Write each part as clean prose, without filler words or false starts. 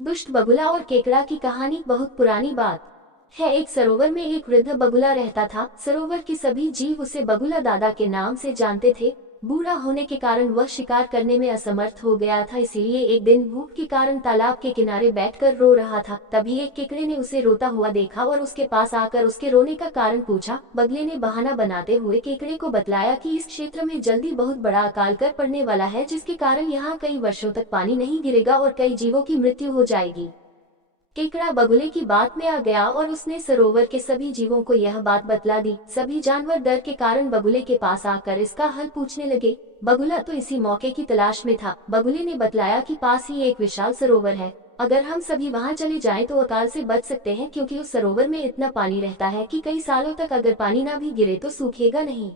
दुष्ट बगुला और केकड़ा की कहानी बहुत पुरानी बात है। एक सरोवर में एक वृद्ध बगुला रहता था। सरोवर के सभी जीव उसे बगुला दादा के नाम से जानते थे। बूढ़ा होने के कारण वह शिकार करने में असमर्थ हो गया था, इसीलिए एक दिन भूख के कारण तालाब के किनारे बैठकर रो रहा था। तभी एक केकड़े ने उसे रोता हुआ देखा और उसके पास आकर उसके रोने का कारण पूछा। बगले ने बहाना बनाते हुए केकड़े को बतलाया कि इस क्षेत्र में जल्दी बहुत बड़ा अकाल कर पड़ने वाला है, जिसके कारण यहाँ कई वर्षों तक पानी नहीं गिरेगा और कई जीवों की मृत्यु हो जाएगी। केकड़ा बगुले की बात में आ गया और उसने सरोवर के सभी जीवों को यह बात बतला दी। सभी जानवर डर के कारण बगुले के पास आकर इसका हल पूछने लगे। बगुला तो इसी मौके की तलाश में था। बगुले ने बतलाया कि पास ही एक विशाल सरोवर है। अगर हम सभी वहां चले जाएं तो अकाल से बच सकते हैं, क्योंकि उस सरोवर में इतना पानी रहता है कि कई सालों तक अगर पानी ना भी गिरे तो सूखेगा नहीं।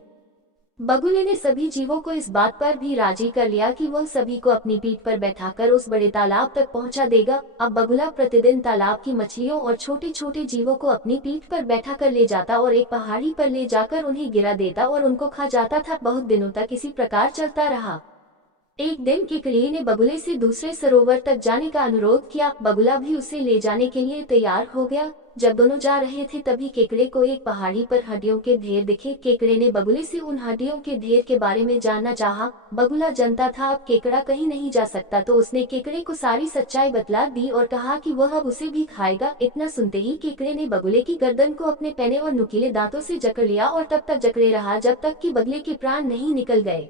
बगुले ने सभी जीवों को इस बात पर भी राजी कर लिया कि वह सभी को अपनी पीठ पर बैठाकर उस बड़े तालाब तक पहुंचा देगा। अब बगुला प्रतिदिन तालाब की मछलियों और छोटे छोटे जीवों को अपनी पीठ पर बैठा कर ले जाता और एक पहाड़ी पर ले जाकर उन्हें गिरा देता और उनको खा जाता था। बहुत दिनों तक इसी प्रकार चलता रहा। एक दिन केकड़े ने बगुले से दूसरे सरोवर तक जाने का अनुरोध किया। बगुला भी उसे ले जाने के लिए तैयार हो गया। जब दोनों जा रहे थे तभी केकड़े को एक पहाड़ी पर हड्डियों के ढेर दिखे। केकड़े ने बगुले से उन हड्डियों के ढेर के बारे में जानना चाहा। बगुला जानता था अब केकड़ा कहीं नहीं जा सकता, तो उसने केकड़े को सारी सच्चाई बतला दी और कहा कि वह अब उसे भी खाएगा। इतना सुनते ही केकड़े ने बगुले की गर्दन को अपने पैने और नुकीले दांतों से जकड़ लिया और तब तक जकड़े रहा जब तक कि बगले के प्राण नहीं निकल गए।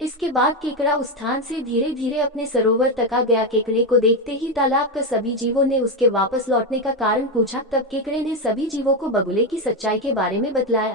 इसके बाद केकड़ा उस स्थान से धीरे धीरे अपने सरोवर तक आ गया। केकड़े को देखते ही तालाब के सभी जीवों ने उसके वापस लौटने का कारण पूछा। तब केकड़े ने सभी जीवों को बगुले की सच्चाई के बारे में बतलाया।